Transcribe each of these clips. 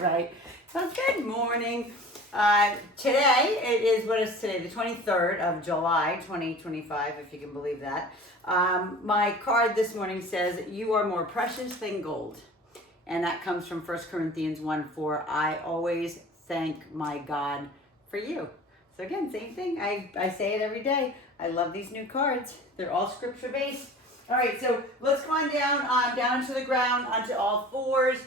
right. So good morning. Today, what is today? The 23rd of July, 2025, if you can believe that. My card this morning says, you are more precious than gold. And that comes from 1 Corinthians 1:4. I always thank my God for you. So again, same thing. I say it every day. I love these new cards. They're all scripture based. All right, so let's go on down to the ground, onto all fours.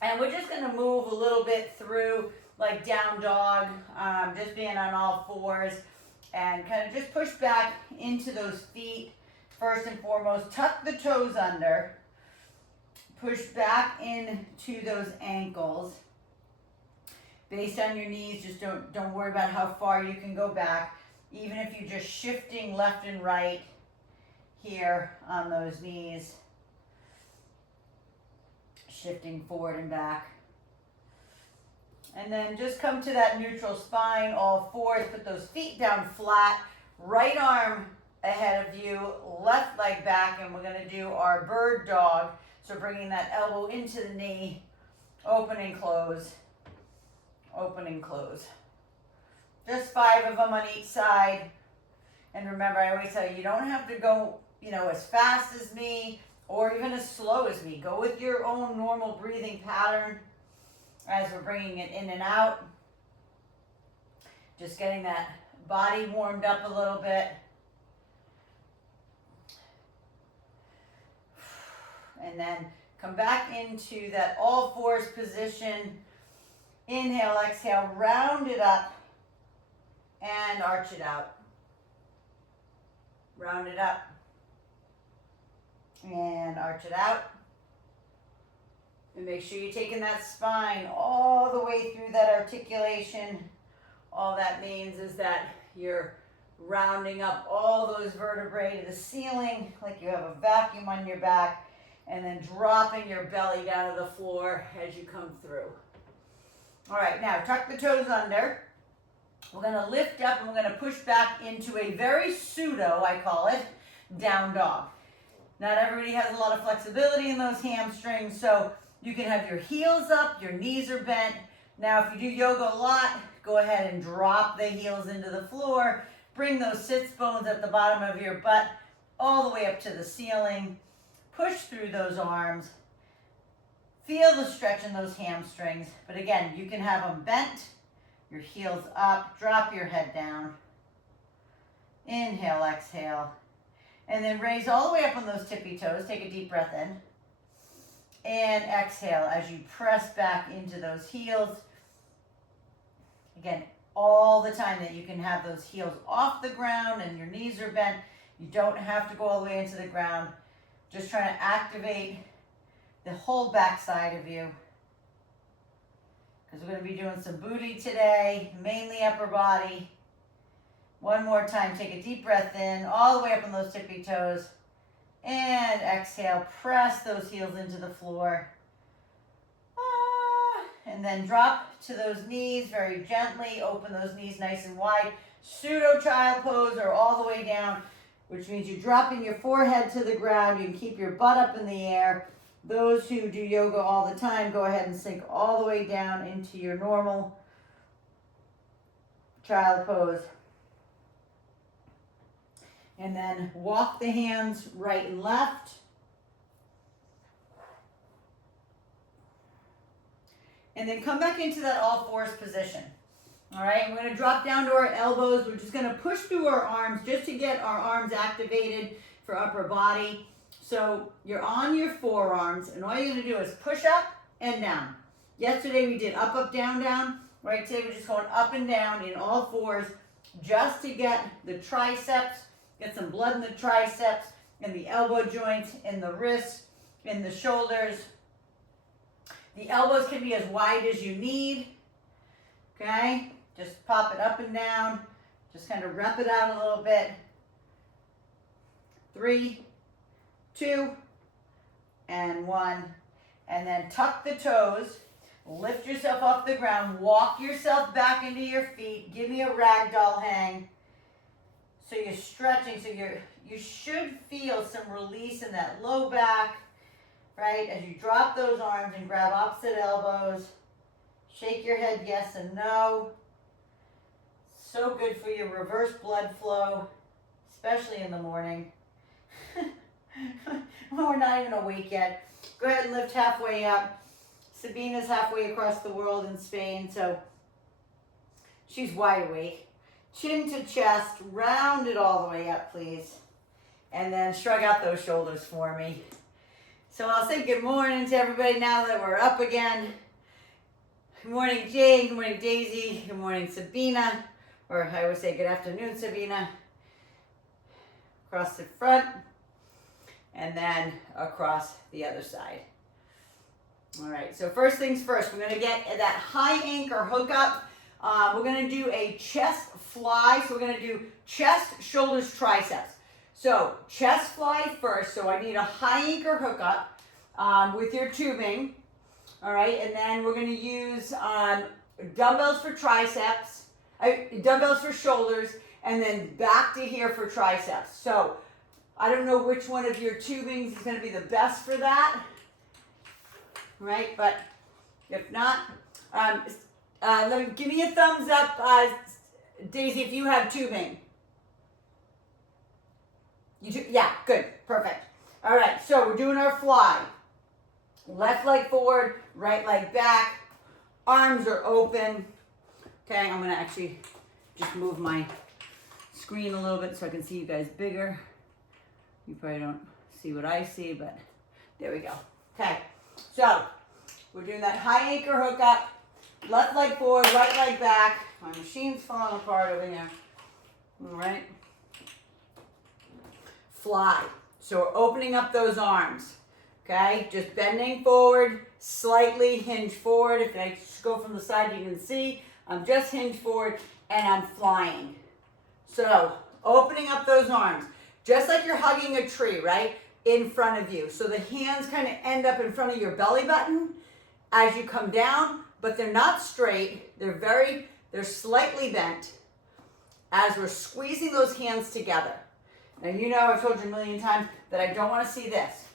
And we're just gonna move a little bit through like down dog, just being on all fours and kind of just push back into those feet. First and foremost, tuck the toes under, push back into those ankles. Based on your knees, just don't worry about how far you can go back. Even if you're just shifting left and right here on those knees, shifting forward and back. And then just come to that neutral spine, all fours, put those feet down flat, right arm ahead of you, left leg back, and we're gonna do our bird dog. So bringing that elbow into the knee, open and close, open and close. Just 5 of them on each side. And remember, I always tell you, you don't have to go, as fast as me or even as slow as me. Go with your own normal breathing pattern as we're bringing it in and out. Just getting that body warmed up a little bit. And then come back into that all fours position. Inhale, exhale, round it up and arch it out. Round it up and arch it out. And make sure you're taking that spine all the way through that articulation. All that means is that you're rounding up all those vertebrae to the ceiling like you have a vacuum on your back, and then dropping your belly down to the floor as you come through. All right, now tuck the toes under. We're gonna lift up and we're gonna push back into a very pseudo, I call it, down dog. Not everybody has a lot of flexibility in those hamstrings, so you can have your heels up, your knees are bent. Now, if you do yoga a lot, go ahead and drop the heels into the floor. Bring those sits bones at the bottom of your butt all the way up to the ceiling. Push through those arms. Feel the stretch in those hamstrings. But again, you can have them bent, your heels up, drop your head down. Inhale, exhale. And then raise all the way up on those tippy toes. Take a deep breath in. And exhale as you press back into those heels. Again, all the time that you can have those heels off the ground and your knees are bent. You don't have to go all the way into the ground. Just trying to activate the whole back side of you. Because we're going to be doing some booty today, mainly upper body. One more time, take a deep breath in, all the way up on those tippy toes. And exhale, press those heels into the floor. And then drop to those knees very gently. Open those knees nice and wide. Pseudo child pose or all the way down, which means you're dropping your forehead to the ground. You can keep your butt up in the air. Those who do yoga all the time, go ahead and sink all the way down into your normal child pose. And then walk the hands right and left. And then come back into that all fours position. All right, we're going to drop down to our elbows. We're just going to push through our arms just to get our arms activated for upper body. So you're on your forearms, and all you're going to do is push up and down. Yesterday we did up, up, down, down. Right, today we're just going up and down in all fours just to get the triceps, get some blood in the triceps, and the elbow joints, and the wrists, and the shoulders. The elbows can be as wide as you need, okay? Just pop it up and down. Just kind of rep it out a little bit. 3, 2, and 1. And then tuck the toes. Lift yourself off the ground. Walk yourself back into your feet. Give me a ragdoll hang. So you're stretching. So you should feel some release in that low back. right? As you drop those arms and grab opposite elbows, shake your head yes and no. So good for your reverse blood flow, especially in the morning. When we're not even awake yet. Go ahead and lift halfway up. Sabina's halfway across the world in Spain, so she's wide awake. Chin to chest, round it all the way up, please. And then shrug out those shoulders for me. So I'll say good morning to everybody now that we're up again. Good morning, Jane. Good morning, Daisy. Good morning, Sabina. Or I would say good afternoon, Sabina. Across the front. And then across the other side. All right, so first things first, we're gonna get that high anchor hookup. We're gonna do a chest fly. So we're gonna do chest, shoulders, triceps. So chest fly first. So I need a high anchor hookup with your tubing. All right, and then we're gonna use dumbbells for triceps, dumbbells for shoulders, and then back to here for triceps. So I don't know which one of your tubings is gonna be the best for that. Right, but if not, give me a thumbs up, Daisy, if you have tubing. You do, yeah, good, perfect. All right, so we're doing our fly. Left leg forward, right leg back. Arms are open. Okay, I'm gonna actually just move my screen a little bit so I can see you guys bigger. You probably don't see what I see, but there we go. Okay. So, we're doing that high anchor hookup, left leg forward, right leg back. My machine's falling apart over here. All right. Fly. So we're opening up those arms. Okay, just bending forward, slightly hinge forward. If I just go from the side, you can see I'm just hinged forward and I'm flying. So, opening up those arms, just like you're hugging a tree, right? In front of you. So the hands kind of end up in front of your belly button as you come down, but they're not straight. They're slightly bent as we're squeezing those hands together. And you know, I've told you a million times that I don't want to see this.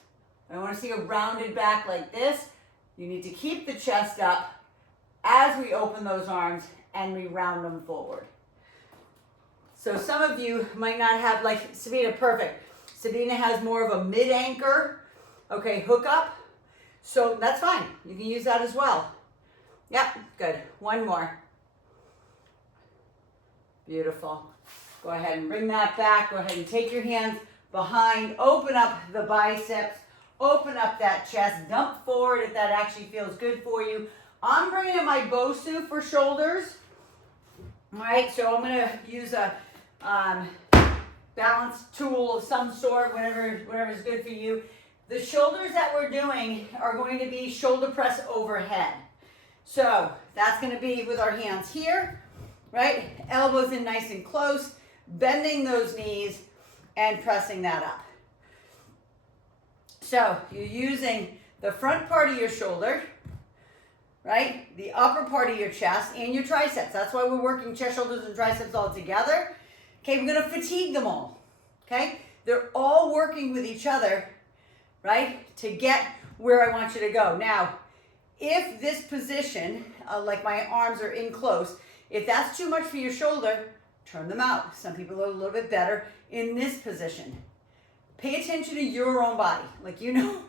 I want to see a rounded back like this. You need to keep the chest up as we open those arms and we round them forward. So some of you might not have, like Sabina, perfect. Sabina has more of a mid-anchor, okay, hookup. So that's fine. You can use that as well. Yep, good. One more. Beautiful. Go ahead and bring that back. Go ahead and take your hands behind. Open up the biceps. Open up that chest. Dump forward if that actually feels good for you. I'm bringing in my Bosu for shoulders. All right, so I'm going to use a balance tool of some sort, whatever is good for you. The shoulders that we're doing are going to be shoulder press overhead. So that's going to be with our hands here, right? Elbows in nice and close, bending those knees and pressing that up. So you're using the front part of your shoulder, right? The upper part of your chest and your triceps. That's why we're working chest, shoulders, and triceps all together. Okay, we're gonna fatigue them all, okay? They're all working with each other, right? To get where I want you to go. Now, if this position, like my arms are in close, if that's too much for your shoulder, turn them out. Some people are a little bit better in this position. Pay attention to your own body, like you know,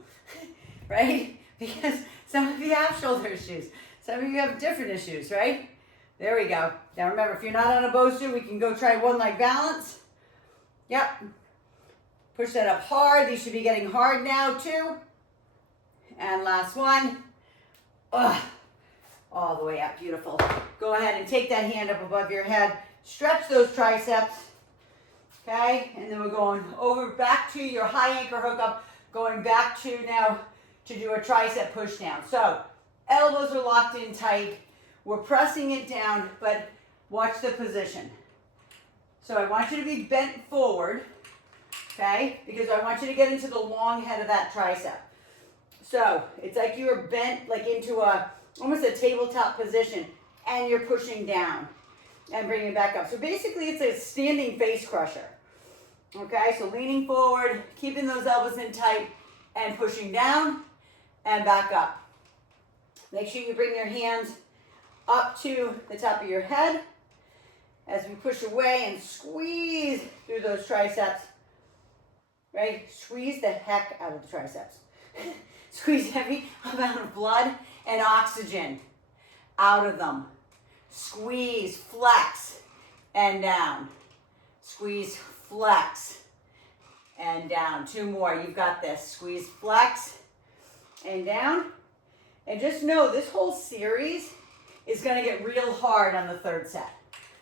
right? Because some of you have shoulder issues. Some of you have different issues, right? There we go. Now remember, if you're not on a Bosu, we can go try one leg balance. Yep. Push that up hard. These should be getting hard now too. And last one. Ugh. All the way up. Beautiful. Go ahead and take that hand up above your head. Stretch those triceps. Okay? And then we're going over back to your high anchor hookup. Going back to now to do a tricep push down. So elbows are locked in tight. We're pressing it down, but watch the position. So I want you to be bent forward, okay? Because I want you to get into the long head of that tricep. So it's like you're bent like into almost a tabletop position and you're pushing down and bringing it back up. So basically it's a standing face crusher, okay? So leaning forward, keeping those elbows in tight and pushing down and back up. Make sure you bring your hands up to the top of your head as we push away and squeeze through those triceps. Right? Squeeze the heck out of the triceps. Squeeze every amount of blood and oxygen out of them. Squeeze, flex, and down. Squeeze, flex, and down. 2 more. You've got this. Squeeze, flex, and down. And just know this whole series is going to get real hard on the 3rd set.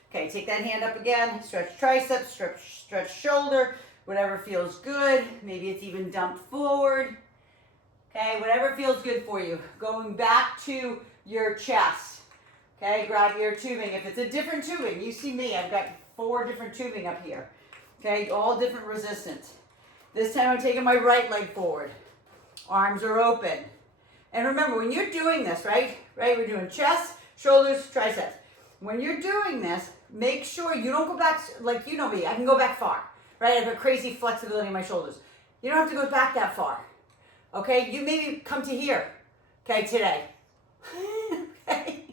Okay, take that hand up again. Stretch triceps, stretch shoulder, whatever feels good. Maybe it's even dumped forward. Okay, whatever feels good for you. Going back to your chest. Okay, grab your tubing. If it's a different tubing, you see me, I've got 4 different tubing up here. Okay, all different resistance. This time I'm taking my right leg forward. Arms are open. And remember, when you're doing this, right, we're doing chest, shoulders, triceps. When you're doing this, make sure you don't go back, like you know me, I can go back far, right? I've got crazy flexibility in my shoulders. You don't have to go back that far, okay? You maybe come to here, okay, today. Okay?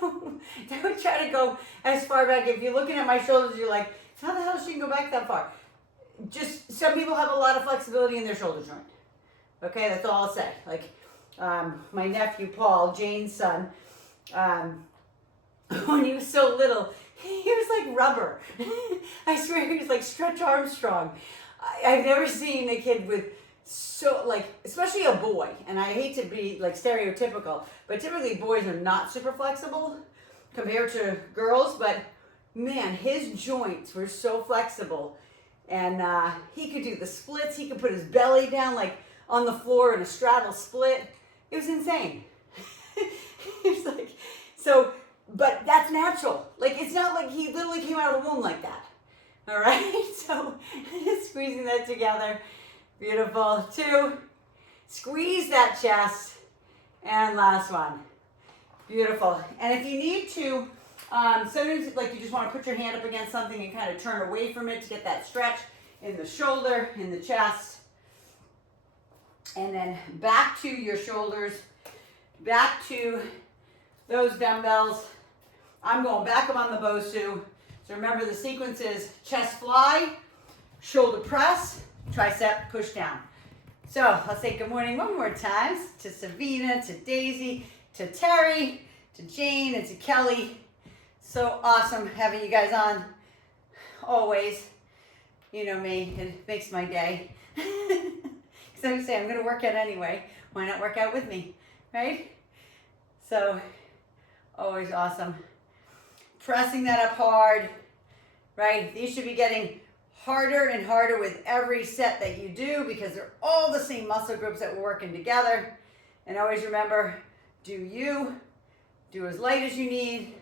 Don't try to go as far back. If you're looking at my shoulders, you're like, how the hell she can go back that far? Just, some people have a lot of flexibility in their shoulder joint. Okay, that's all I'll say. Like, my nephew, Paul, Jane's son, when he was so little, he was like rubber. I swear he was like Stretch Armstrong. I've never seen a kid with so, like, especially a boy, and I hate to be like stereotypical, but typically boys are not super flexible compared to girls, but man, his joints were so flexible, and he could do the splits, he could put his belly down like on the floor in a straddle split. It was insane. It's like, so, but that's natural. Like, it's not like he literally came out of the womb like that. All right, so squeezing that together. Beautiful. 2, squeeze that chest, and last one. Beautiful. And if you need to, sometimes like you just want to put your hand up against something and kind of turn away from it to get that stretch in the shoulder, in the chest. And then back to your shoulders, back to those dumbbells. I'm going back up on the Bosu. So remember the sequence is chest fly, shoulder press, tricep push down. So let's say good morning one more time to Savina, to Daisy, to Terry, to Jane, and to Kelly. So awesome having you guys on always. You know me, it makes my day. So I say, I'm going to work out anyway. Why not work out with me, right? So, always awesome. Pressing that up hard, right? These should be getting harder and harder with every set that you do because they're all the same muscle groups that we're working together. And always remember, do as light as you need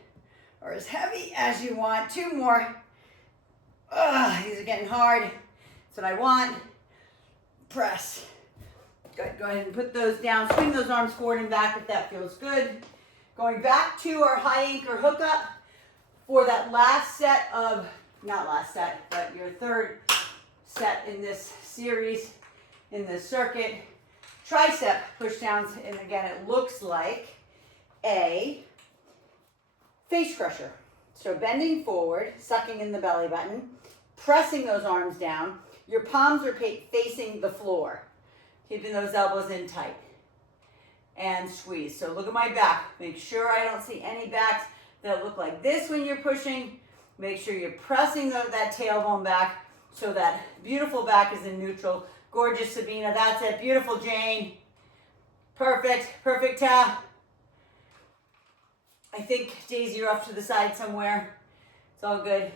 or as heavy as you want. 2 more. These are getting hard. That's what I want. Press. Good. Go ahead and put those down. Swing those arms forward and back if that feels good. Going back to our high anchor hookup for that last set of, not last set, but your 3rd set in this series, in this circuit. Tricep pushdowns, and again, it looks like a face crusher. So bending forward, sucking in the belly button, pressing those arms down. Your palms are facing the floor, keeping those elbows in tight. And squeeze. So look at my back. Make sure I don't see any backs that look like this when you're pushing. Make sure you're pressing that tailbone back so that beautiful back is in neutral. Gorgeous Sabina, that's it. Beautiful Jane. Perfect, perfect tap. I think Daisy, you're off to the side somewhere. It's all good.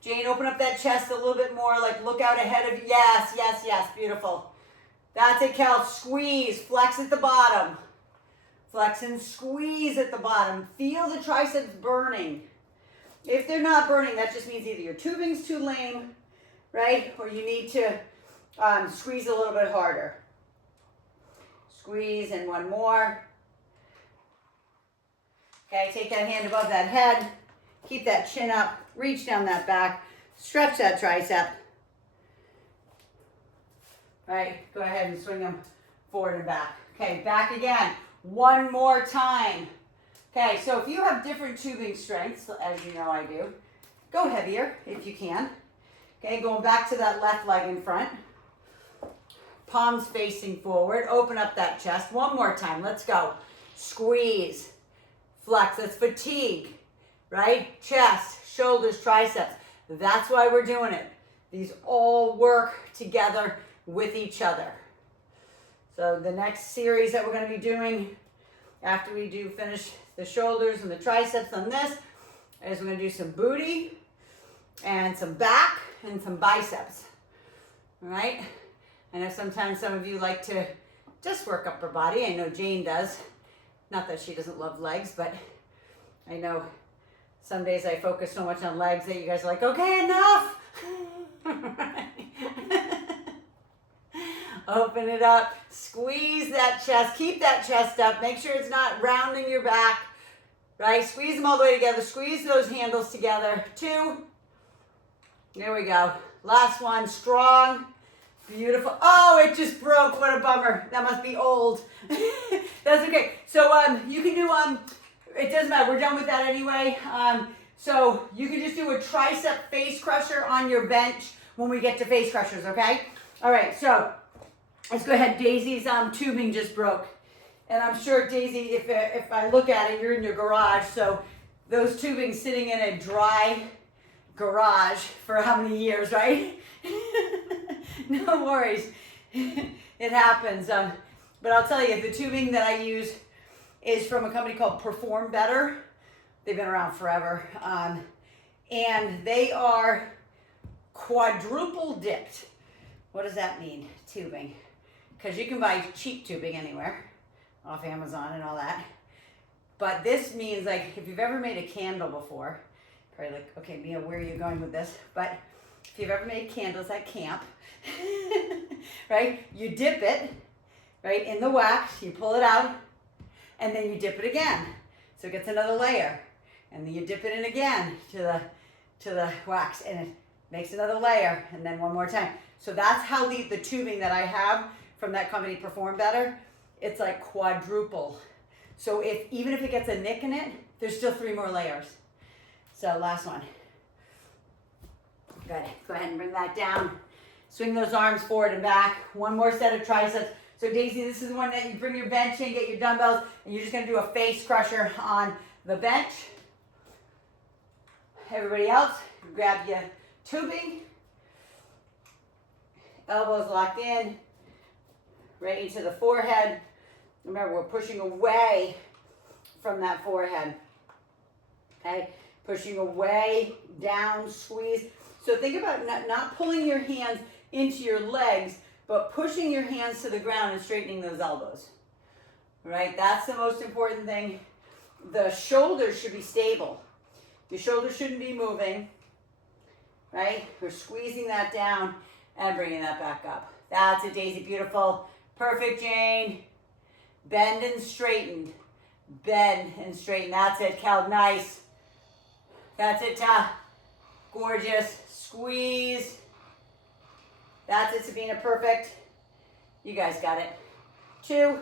Jane, open up that chest a little bit more, like look out ahead of you. Yes, yes, yes, beautiful. That's it, Kel. Squeeze, flex at the bottom. Flex and squeeze at the bottom. Feel the triceps burning. If they're not burning, that just means either your tubing's too lame, right? Or you need to squeeze a little bit harder. Squeeze, and 1 more. Okay, take that hand above that head. Keep that chin up. Reach down that back. Stretch that tricep. All right, go ahead and swing them forward and back. Okay, back again. One more time. Okay, so if you have different tubing strengths, as you know I do, go heavier if you can. Okay, going back to that left leg in front. Palms facing forward. Open up that chest. One more time. Let's go. Squeeze. Flex. That's fatigue. Right? Chest, shoulders, triceps. That's why we're doing it. These all work together with each other. So the next series that we're going to be doing after we do finish the shoulders and the triceps on this is we're going to do some booty and some back and some biceps. All right? I know sometimes some of you like to just work upper body. I know Jane does. Not that she doesn't love legs, but I know some days I focus so much on legs that you guys are like, okay, enough. Open it up. Squeeze that chest. Keep that chest up. Make sure it's not rounding your back. Right? Squeeze them all the way together. Squeeze those handles together. 2. There we go. Last one. Strong. Beautiful. Oh, it just broke. What a bummer. That must be old. That's okay. So you can do, it doesn't matter. We're done with that anyway. So you can just do a tricep face crusher on your bench when we get to face crushers, okay? All right, so let's go ahead. Daisy's tubing just broke. And I'm sure, Daisy, if I look at it, you're in your garage. So those tubing sitting in a dry garage for how many years, right? No worries. It happens. But I'll tell you, the tubing that I use is from a company called Perform Better. They've been around forever. And they are quadruple dipped. What does that mean, tubing? Because you can buy cheap tubing anywhere, off Amazon and all that. But this means, like, if you've ever made a candle before, probably like, okay, Mia, where are you going with this? But if you've ever made candles at camp, right, you dip it, right, in the wax, you pull it out, and then you dip it again. So it gets another layer. And then you dip it in again to the wax, and it makes another layer, and then one more time. So that's how the tubing that I have from that company, Perform Better, it's like quadruple. So even if it gets a nick in it, there's still 3 more layers. So last one. Good. Go ahead and bring that down. Swing those arms forward and back. One more set of triceps. So Daisy, this is the one that you bring your bench in, get your dumbbells, and you're just going to do a face crusher on the bench. Everybody else, grab your tubing. Elbows locked in. Right into the forehead. Remember, we're pushing away from that forehead. Okay? Pushing away, down, squeeze. So think about not pulling your hands into your legs, but pushing your hands to the ground and straightening those elbows. All right? That's the most important thing. The shoulders should be stable. Your shoulders shouldn't be moving. Right? We're squeezing that down and bringing that back up. That's it, Daisy. Beautiful. Perfect, Jane. Bend and straighten. Bend and straighten. That's it, Cal. Nice. That's it, Ta. Gorgeous. Squeeze. That's it, Sabina. Perfect. You guys got it. 2.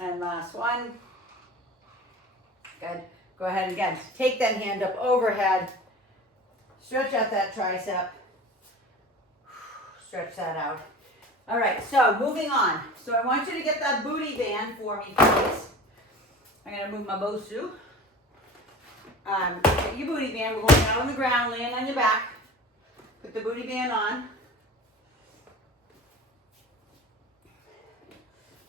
And last one. Good. Go ahead and again, take that hand up overhead. Stretch out that tricep. Stretch that out. All right, so moving on. So I want you to get that booty band for me, please. I'm going to move my Bosu. Get your booty band. We're going down on the ground, land on your back. Put the booty band on.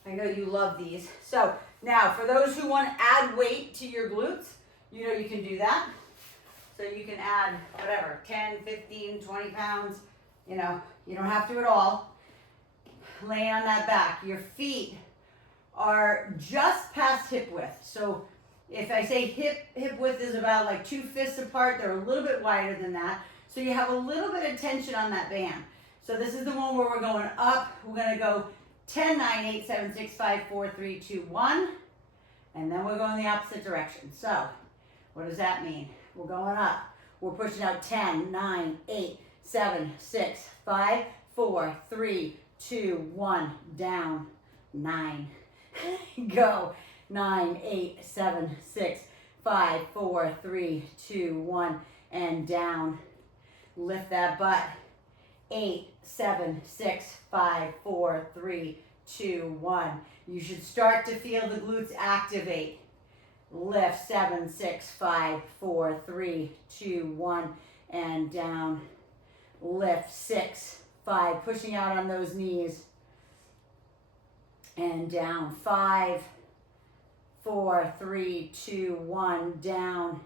I know you love these. So now, for those who want to add weight to your glutes, you know you can do that. So you can add whatever, 10, 15, 20 pounds. You know, you don't have to at all. Lay on that back. Your feet are just past hip width. So if I say hip width is about like 2 fists apart, they're a little bit wider than that. So you have a little bit of tension on that band. So this is the one where we're going up. We're going to go 10, 9, 8, 7, 6, 5, 4, 3, 2, 1. And then we're going the opposite direction. So what does that mean? We're going up. We're pushing out 10, 9, 8, 7, 6, 5, 4, 3, 2, 1, down, 9. Go. 9, 8, 7, 6, 5, 4, 3, 2, 1, and down. Lift that butt. 8, 7, 6, 5, 4, 3, 2, 1. You should start to feel the glutes activate. Lift. 7, 6, 5, 4, 3, 2, 1, and down. Lift. 6, 5, pushing out on those knees, and down. 5, 4, 3, 2, 1, down.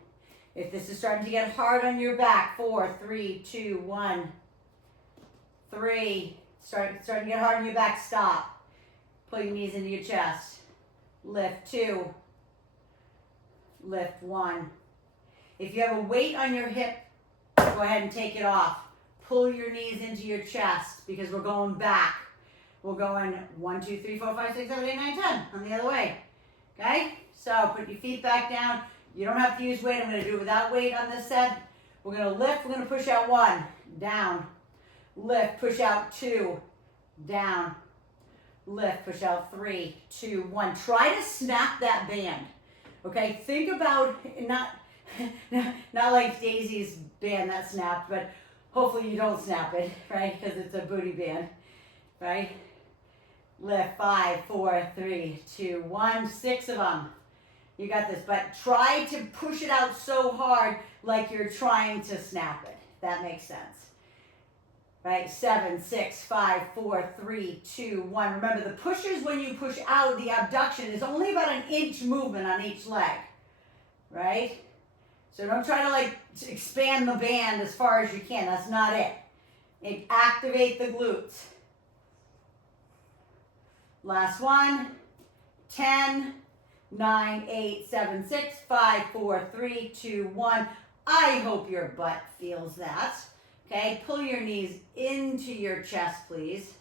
If this is starting to get hard on your back, 4, 3, 2, 1, 3. Starting to get hard on your back, stop. Pull your knees into your chest. Lift. 2. Lift. 1. If you have a weight on your hip, go ahead and take it off. Pull your knees into your chest because we're going back. We're going 1, 2, 3, 4, 5, 6, 7, 8, 9, 10 on the other way. Okay? So put your feet back down. You don't have to use weight. I'm going to do it without weight on this set. We're going to lift. We're going to push out 1, down. Lift, push out 2, down. Lift, push out 3, 2, 1. Try to snap that band. Okay? Think about not like Daisy's band that snapped, but hopefully you don't snap it, right? Because it's a booty band, right? Lift. 5, 4, 3, 2, 1. 6 of them. You got this, but try to push it out so hard like you're trying to snap it. That makes sense. Right? 7, 6, 5, 4, 3, 2, 1. Remember, the pushers, when you push out, the abduction is only about an inch movement on each leg. Right? So don't try to like expand the band as far as you can. That's not it. Activate the glutes. Last one. 10, 9, 8, 7, 6, 5, 4, 3, 2, 1. I hope your butt feels that. Okay, pull your knees into your chest, please.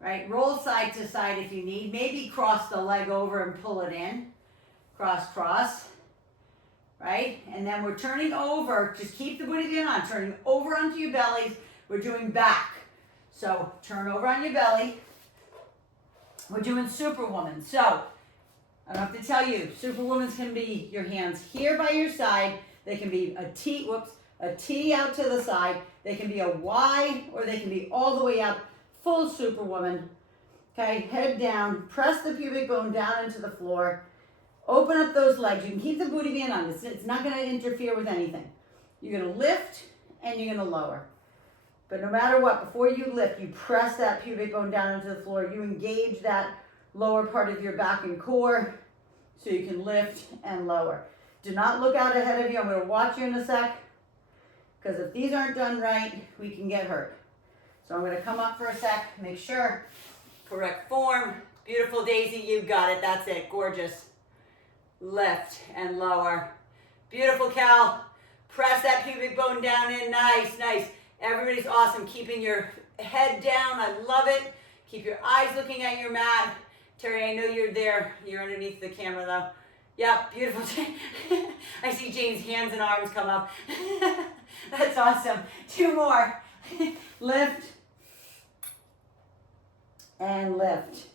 Right, roll side to side if you need. Maybe cross the leg over and pull it in. Cross, cross. Right, and then we're turning over. Just keep the booty band on. Turning over onto your bellies. We're doing back. So turn over on your belly. We're doing Superwoman. So I don't have to tell you, Superwomans can be your hands here by your side. They can be a T out to the side. They can be a Y, or they can be all the way up, full Superwoman. Okay, head down, press the pubic bone down into the floor. Open up those legs. You can keep the booty band on. It's not going to interfere with anything. You're going to lift and you're going to lower. But no matter what, before you lift, you press that pubic bone down into the floor. You engage that lower part of your back and core so you can lift and lower. Do not look out ahead of you. I'm going to watch you in a sec, because if these aren't done right, we can get hurt. So I'm going to come up for a sec, make sure. Correct form. Beautiful, Daisy. You got it. That's it. Gorgeous. Lift and lower. Beautiful, Cal. Press that pubic bone down in. Nice, nice. Everybody's awesome. Keeping your head down. I love it. Keep your eyes looking at your mat. Terry, I know you're there. You're underneath the camera, though. Yep, beautiful. I see Jane's hands and arms come up. That's awesome. 2 more. Lift and lift.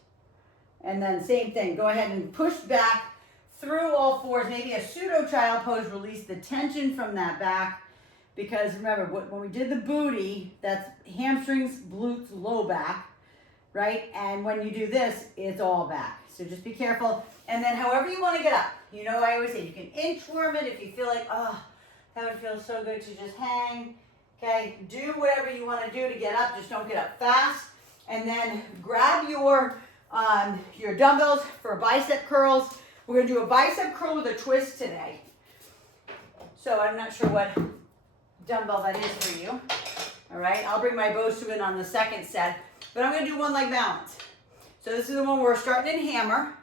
And then same thing. Go ahead and push back through all fours. Maybe a pseudo child pose. Release the tension from that back. Because remember, when we did the booty, that's hamstrings, glutes, low back, right? And when you do this, it's all back. So just be careful. And then however you want to get up. You know, I always say you can inchworm it if you feel like, oh, that would feel so good to just hang. Okay, do whatever you want to do to get up. Just don't get up fast. And then grab your dumbbells for bicep curls. We're going to do a bicep curl with a twist today. So I'm not sure what dumbbell that is for you. All right, I'll bring my Bosu in on the second set. But I'm going to do one leg balance. So this is the one where we're starting in hammer.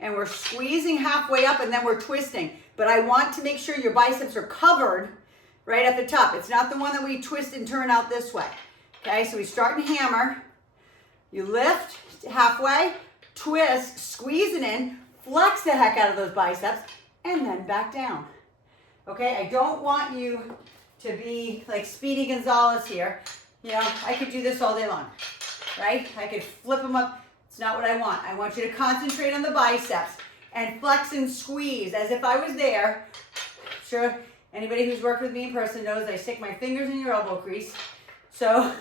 And we're squeezing halfway up and then we're twisting. But I want to make sure your biceps are covered right at the top. It's not the one that we twist and turn out this way. Okay, so we start in hammer. You lift halfway, twist, squeeze it in, flex the heck out of those biceps, and then back down. Okay, I don't want you to be like Speedy Gonzalez here. You know, I could do this all day long. right? I could flip them up. It's not what I want. I want you to concentrate on the biceps and flex and squeeze as if I was there. Sure, anybody who's worked with me in person knows I stick my fingers in your elbow crease. So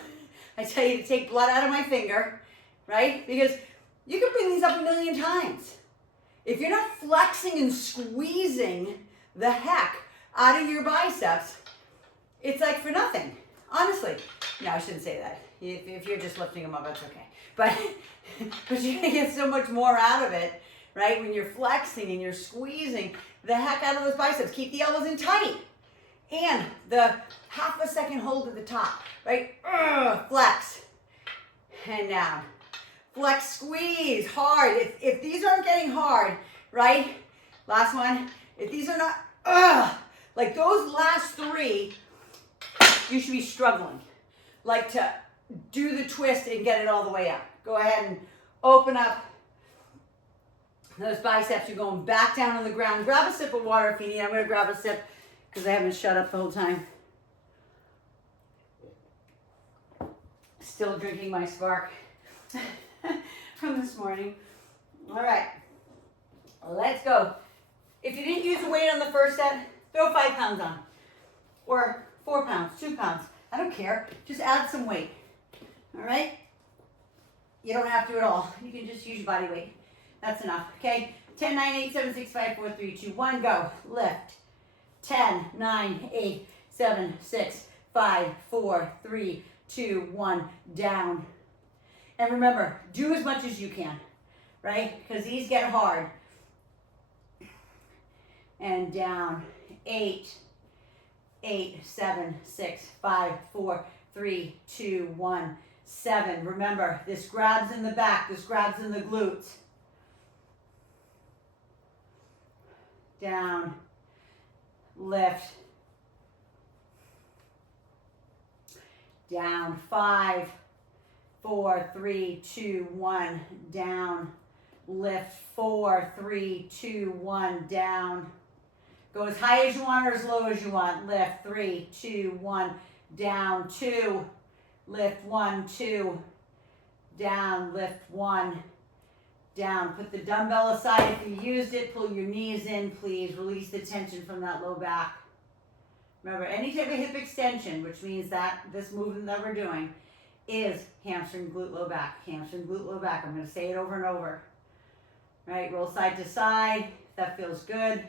I tell you to take blood out of my finger, right? Because you can bring these up a million times. If you're not flexing and squeezing the heck out of your biceps, it's like for nothing. Honestly. No, I shouldn't say that. If you're just lifting them up, that's okay. But you're going to get so much more out of it, right? When you're flexing and you're squeezing the heck out of those biceps. Keep the elbows in tight. And the half a second hold at the top, right? Flex. And down. Flex, squeeze, hard. If these aren't getting hard, right? Last one. If these are not, like those last three, you should be struggling. Like to do the twist and get it all the way up. Go ahead and open up those biceps. You're going back down on the ground. Grab a sip of water if you need. I'm going to grab a sip because I haven't shut up the whole time. Still drinking my Spark from this morning. All right, let's go. If you didn't use the weight on the first set, throw 5 pounds on. Or 4 pounds, 2 pounds. I don't care. Just add some weight. All right? You don't have to at all. You can just use your body weight. That's enough. Okay? 10, 9, 8, 7, 6, 5, 4, 3, 2, 1, go. Lift. 10, 9, 8, 7, 6, 5, 4, 3, 2, 1, down. And remember, do as much as you can, right? Because these get hard. And down. 8, 7, 6, 5, 4, 3, 2, 1, 7. Remember, this grabs in the back. This grabs in the glutes. Down. Lift. Down. 5, 4, 3, 2, 1, down. Lift. 4, 3, 2, 1, down. Go as high as you want or as low as you want. Lift. 3, 2, 1, down. 2. Lift. 1, 2. Down. Lift. 1. Down. Put the dumbbell aside if you used it. Pull your knees in, please. Release the tension from that low back. Remember, any type of hip extension, which means that this movement that we're doing is hamstring, glute, low back. Hamstring, glute, low back. I'm going to say it over and over. Right? Roll side to side. If that feels good.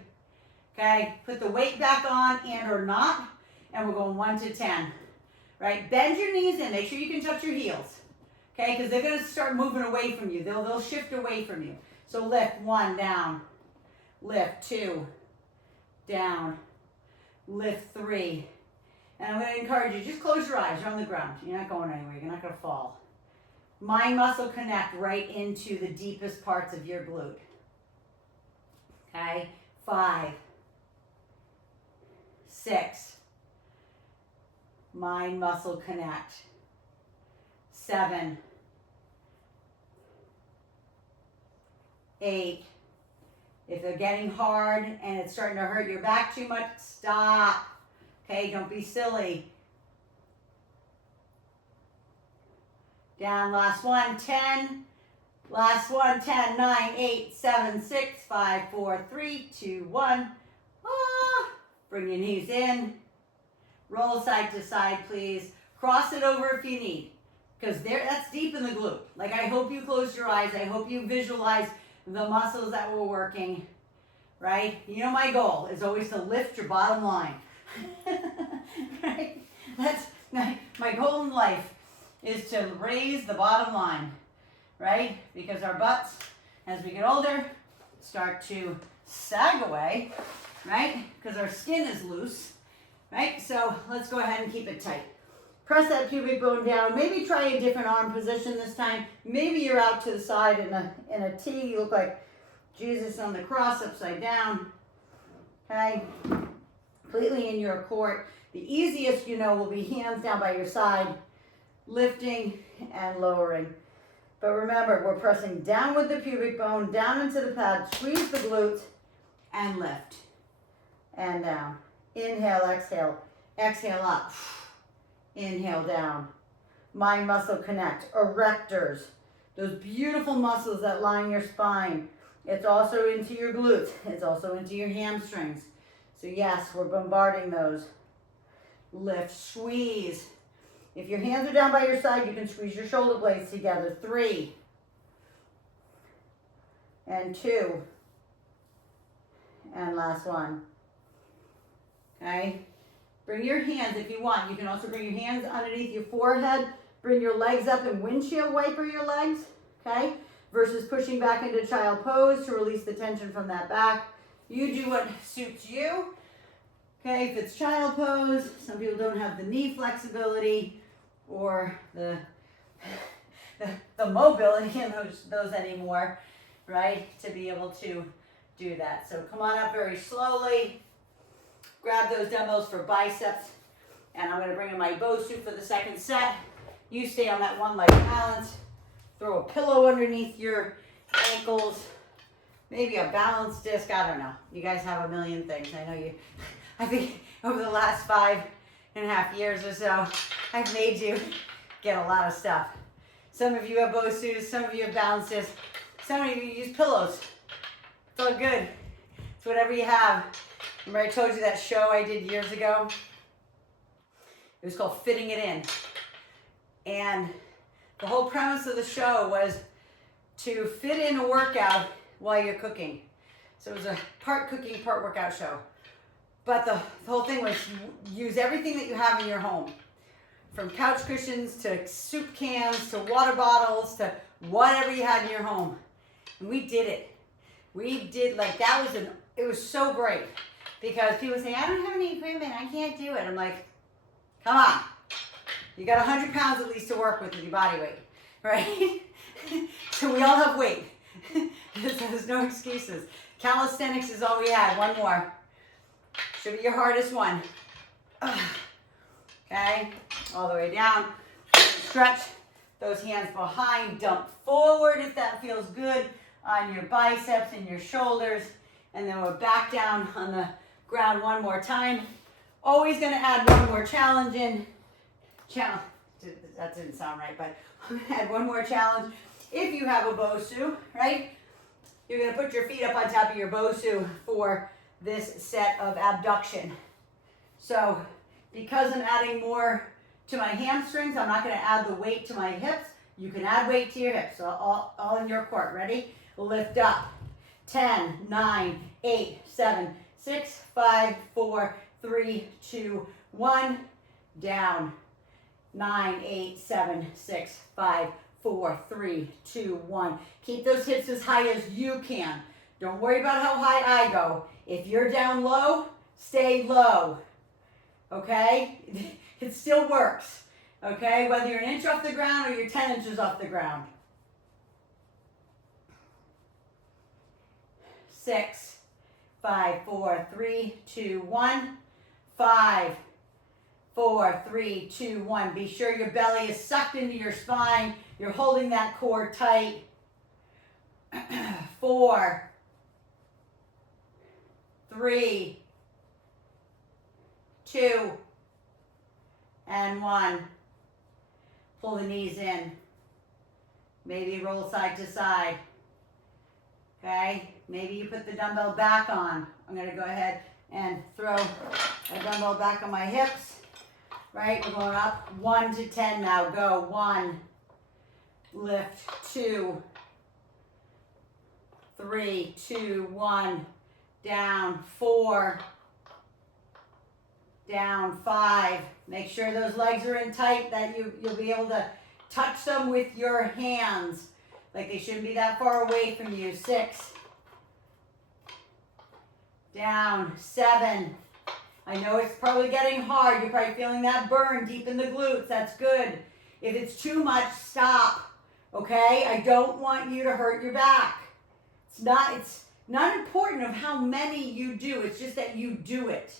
Okay? Put the weight back on and or not. And we're going 1 to 10. Right? Bend your knees in. Make sure you can touch your heels. Okay, because they're going to start moving away from you. They'll shift away from you. So lift. 1, down. Lift. 2, down. Lift. 3. And I'm going to encourage you, just close your eyes. You're on the ground. You're not going anywhere. You're not going to fall. Mind muscle connect right into the deepest parts of your glute. Okay, 5, 6. Mind muscle connect. 7, 8. If they're getting hard and it's starting to hurt your back too much, stop. Okay, don't be silly. Down, last one, 10. Last one, 10, 9, 8, 7, 6, 5, 4, 3, 2, 1. Bring your knees in. Roll side to side, please. Cross it over if you need. Because that's deep in the glute. Like, I hope you close your eyes. I hope you visualize the muscles that we're working, right? You know my goal is always to lift your bottom line, right? That's my goal in life is to raise the bottom line, right? Because our butts, as we get older, start to sag away, right? Because our skin is loose, right? So let's go ahead and keep it tight. Press that pubic bone down. Maybe try a different arm position this time. Maybe you're out to the side in a T. You look like Jesus on the cross upside down. Okay? Completely in your court. The easiest, will be hands down by your side, lifting and lowering. But remember, we're pressing down with the pubic bone, down into the pad, squeeze the glutes, and lift. And down. Inhale, exhale. Exhale up. Inhale down. mind muscle connect, erectors, those beautiful muscles that line your spine. It's also into your glutes. It's also into your hamstrings. So yes, we're bombarding those. Lift, squeeze. If your hands are down by your side, you can squeeze your shoulder blades together. 3 and 2 and last one. Okay? Bring your hands if you want. You can also bring your hands underneath your forehead. Bring your legs up and windshield wiper your legs. Okay? Versus pushing back into child pose to release the tension from that back. You do what suits you. Okay, if it's child pose, some people don't have the knee flexibility or the mobility in those anymore, right? To be able to do that. So come on up very slowly. Grab those dumbbells for biceps. And I'm going to bring in my bow suit for the second set. You stay on that one leg balance. Throw a pillow underneath your ankles. Maybe a balance disc. I don't know. You guys have a million things. I think over the last 5.5 years or so, I've made you get a lot of stuff. Some of you have bow suits. Some of you have balance discs. Some of you use pillows. It's all good. It's whatever you have. Remember I told you that show I did years ago? It was called Fitting It In. And the whole premise of the show was to fit in a workout while you're cooking. So it was a part cooking, part workout show. But the whole thing was use everything that you have in your home. From couch cushions to soup cans to water bottles to whatever you had in your home. And we did it. We did it was so great. Because people say, I don't have any equipment, I can't do it. I'm like, come on. You got 100 pounds at least to work with your body weight, right? So we all have weight. There's no excuses. Calisthenics is all we had. One more. Should be your hardest one. Okay, all the way down. Stretch those hands behind. Dump forward if that feels good on your biceps and your shoulders. And then we're back down on the ground one more time. Always going to add one more challenge in. That didn't sound right, but I'm going to add one more challenge. If you have a Bosu, right, you're going to put your feet up on top of your Bosu for this set of abduction. So because I'm adding more to my hamstrings, I'm not going to add the weight to my hips. You can add weight to your hips. So all in your court. Ready? Lift up. 10, 9, 8, 7, 6, 5, 4, 3, 2, 1. Down. 9, 8, 7, 6, 5, 4, 3, 2, 1. Keep those hips as high as you can. Don't worry about how high I go. If you're down low, stay low. Okay? It still works. Okay? Whether you're an inch off the ground or you're 10 inches off the ground. 6, 5, 4, 3, 2, 1. 5, 4, 3, 2, 1. Be sure your belly is sucked into your spine. You're holding that core tight. 4, 3, 2, and 1. Pull the knees in. Maybe roll side to side. Okay? Maybe you put the dumbbell back on. I'm going to go ahead and throw a dumbbell back on my hips. Right? We're going up 1 to 10 now. Go. 1. Lift. 2. 3, 2, 1. Down. 4. Down. 5. Make sure those legs are in tight, that you'll be able to touch them with your hands. Like they shouldn't be that far away from you. 6. Down. 7. I know it's probably getting hard. You're probably feeling that burn deep in the glutes. That's good. If it's too much, stop. Okay? I don't want you to hurt your back. It's not important of how many you do. It's just that you do it.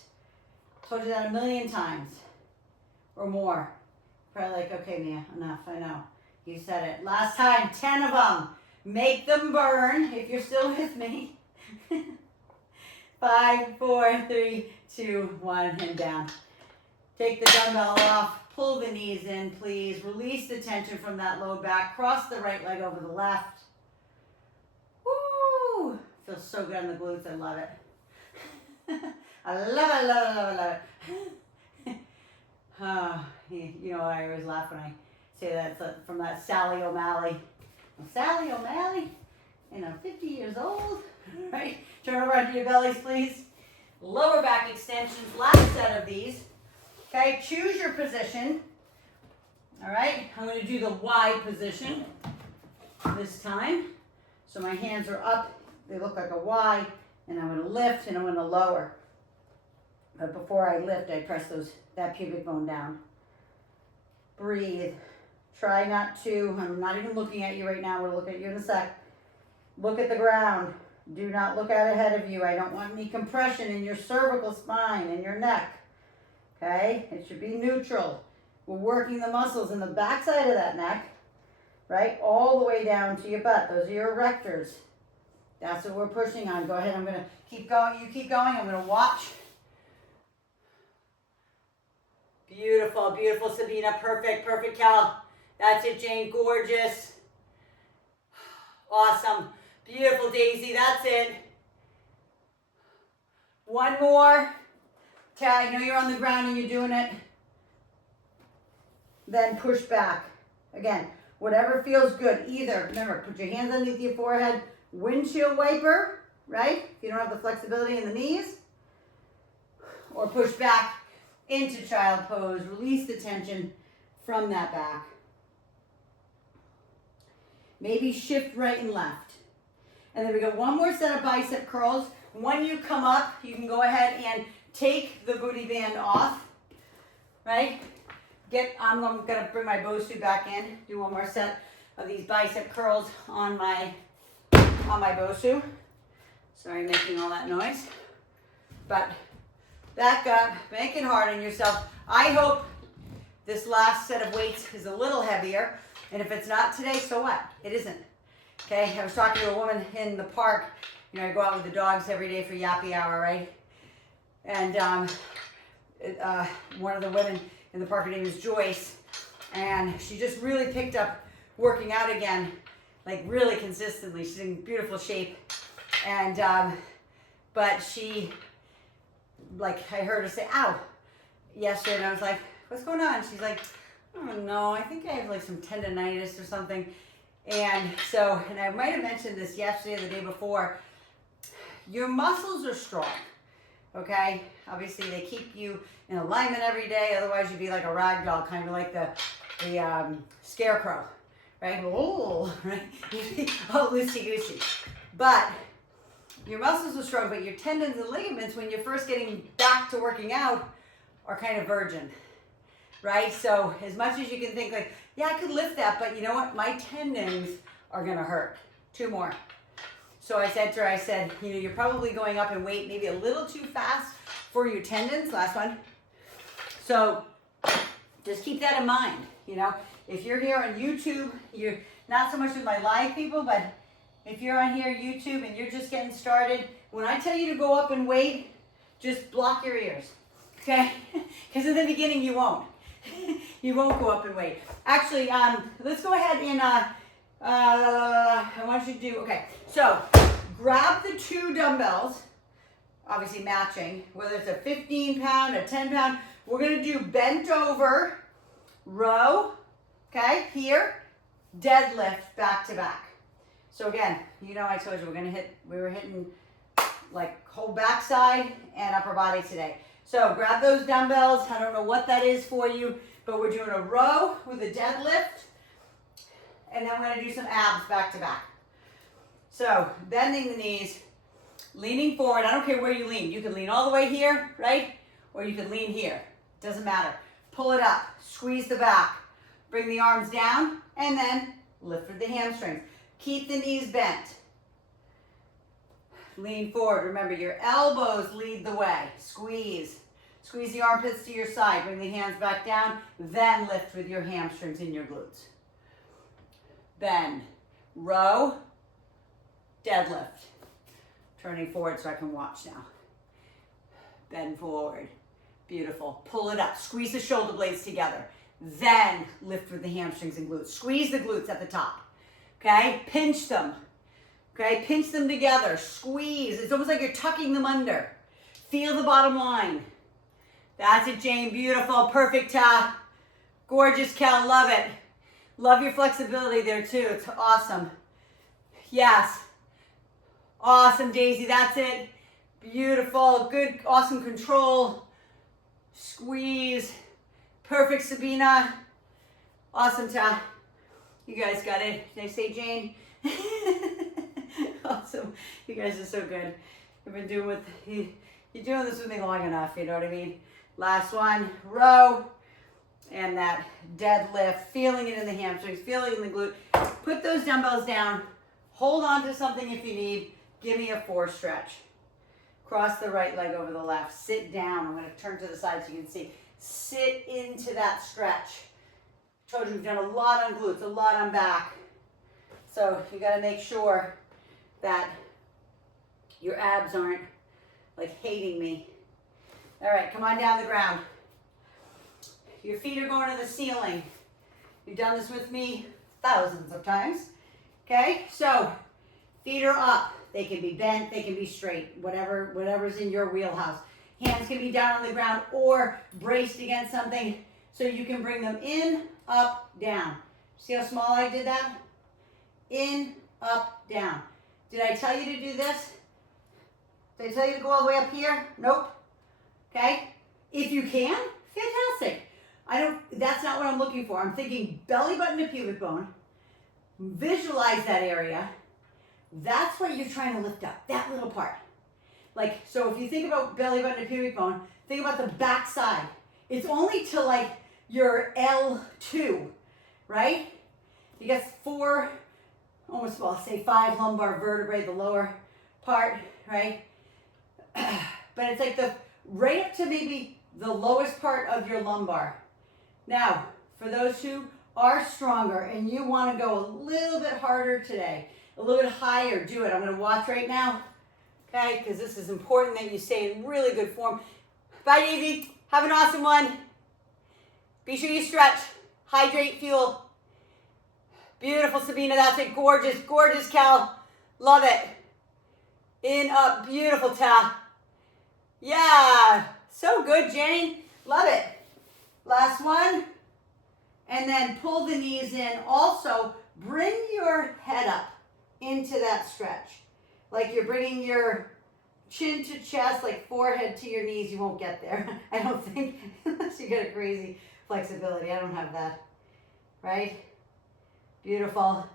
I told you that a million times or more. Probably like, okay, Mia, enough. I know. You said it. Last time, 10 of them. Make them burn if you're still with me. 5, 4, 3, 2, 1, and down. Take the dumbbell off, pull the knees in, please. Release the tension from that low back. Cross the right leg over the left. Woo! Feels so good on the glutes. I love it. I love it, I love it, I love it, love it. You know, I always laugh when I say that. It's from that Sally O'Malley. Sally O'Malley, and I'm 50 years old. Right? Turn over onto your bellies, please. Lower back extensions. Last set of these. Okay, choose your position. All right, I'm going to do the wide position this time. So my hands are up, they look like a Y, and I'm going to lift and I'm going to lower. But before I lift, I press that pubic bone down. Breathe. Try not to, I'm not even looking at you right now, we'll look at you in a sec. Look at the ground. Do not look out ahead of you. I don't want any compression in your cervical spine and your neck. Okay, it should be neutral. We're working the muscles in the backside of that neck, right? All the way down to your butt. Those are your erectors. That's what we're pushing on. Go ahead, I'm gonna keep going. You keep going, I'm gonna watch. Beautiful, beautiful, Sabina. Perfect, perfect, Cal. That's it, Jane. Gorgeous. Awesome. Beautiful, Daisy. That's it. One more. I know you're on the ground and you're doing it. Then push back. Again, whatever feels good. Either, remember, put your hands underneath your forehead, windshield wiper, right? If you don't have the flexibility in the knees. Or push back into child pose. Release the tension from that back. Maybe shift right and left. And then we got one more set of bicep curls. When you come up, you can go ahead and take the booty band off, right? I'm gonna bring my Bosu back in, do one more set of these bicep curls on my Bosu. Sorry, making all that noise. But back up, make it hard on yourself. I hope this last set of weights is a little heavier, and if it's not today, so what? It isn't. Okay, I was talking to a woman in the park. You know, I go out with the dogs every day for yappy hour, right? And one of the women in the park, her name is Joyce, and she just really picked up working out again, like really consistently. She's in beautiful shape, and but she, like, I heard her say "ow" yesterday, and I was like, "What's going on?" She's like, "I don't know. I think I have like some tendonitis or something." And so, and I might have mentioned this yesterday or the day before. Your muscles are strong. Okay, obviously they keep you in alignment every day. Otherwise, you'd be like a rag doll, kind of like the scarecrow, right? Oh, right? You'd be all loosey goosey. But your muscles are strong, but your tendons and ligaments, when you're first getting back to working out, are kind of virgin, right? So as much as you can think like, yeah, I could lift that, but you know what? My tendons are gonna hurt. Two more. So I said to her, I said, you know, you're probably going up in weight maybe a little too fast for your tendons. Last one. So just keep that in mind. You know, if you're here on YouTube, you're not so much with my live people, but if you're on here YouTube and you're just getting started, when I tell you to go up in weight, just block your ears, okay? Because in the beginning you won't. You won't go up in weight. Actually, let's go ahead and I want you to do, okay, so grab the two dumbbells, obviously matching, whether it's a 15 pound, a 10 pound. We're going to do bent over, row, okay, here, deadlift back to back. So again, you know I told you we were hitting like whole backside and upper body today. So grab those dumbbells. I don't know what that is for you, but we're doing a row with a deadlift. And then we're going to do some abs back to back. So bending the knees, leaning forward. I don't care where you lean. You can lean all the way here, right? Or you can lean here. Doesn't matter. Pull it up. Squeeze the back. Bring the arms down. And then lift with the hamstrings. Keep the knees bent. Lean forward. Remember, your elbows lead the way. Squeeze. Squeeze the armpits to your side. Bring the hands back down. Then lift with your hamstrings and your glutes. Bend, row, deadlift. Turning forward so I can watch now. Bend forward, Beautiful. Pull it up. Squeeze the shoulder blades together. Then lift with the hamstrings and glutes. Squeeze the glutes at the top. Okay? Pinch them. Okay? Pinch them together. Squeeze. It's almost like you're tucking them under. Feel the bottom line. That's it, Jane. Beautiful. Perfect. Gorgeous, Kel. Love it. Love your flexibility there, too. It's awesome. Yes. Awesome, Daisy. That's it. Beautiful. Good. Awesome control. Squeeze. Perfect, Sabina. Awesome, Ta. You guys got it. Did I say Jane? Awesome. You guys are so good. You've been doing you're doing this with me long enough, you know what I mean? Last one, row, and that deadlift, feeling it in the hamstrings, feeling it in the glute. Put those dumbbells down. Hold on to something if you need. Give me a 4 stretch. Cross the right leg over the left. Sit down. I'm going to turn to the side so you can see. Sit into that stretch. Told you we've done a lot on glutes, a lot on back. So you got to make sure that your abs aren't like hating me. All right, come on down the ground. Your feet are going to the ceiling. You've done this with me thousands of times. Okay, so feet are up. They can be bent, they can be straight, whatever's in your wheelhouse. Hands can be down on the ground or braced against something so you can bring them in, up, down. See how small I did that? In, up, down. Did I tell you to do this? Did I tell you to go all the way up here? Nope. Okay? If you can, fantastic. That's not what I'm looking for. I'm thinking belly button to pubic bone. Visualize that area. That's what you're trying to lift up, that little part. Like, so if you think about belly button to pubic bone, think about the back side. It's only to like your L2, right? You got 4, almost, well, say 5 lumbar vertebrae, the lower part, right? But it's like right up to maybe the lowest part of your lumbar. Now, for those who are stronger and you want to go a little bit harder today, a little bit higher, do it. I'm going to watch right now, okay? Because this is important that you stay in really good form. Bye, Daisy. Have an awesome one. Be sure you stretch, hydrate, fuel. Beautiful, Sabina. That's it. Gorgeous, gorgeous, Cal. Love it. In, up, beautiful, Ta. Yeah, so good, Jane. Love it. Last one. And then pull the knees in. Also, bring your head up into that stretch. Like you're bringing your chin to chest, like forehead to your knees. You won't get there, I don't think, unless you get a crazy flexibility. I don't have that, right? Beautiful.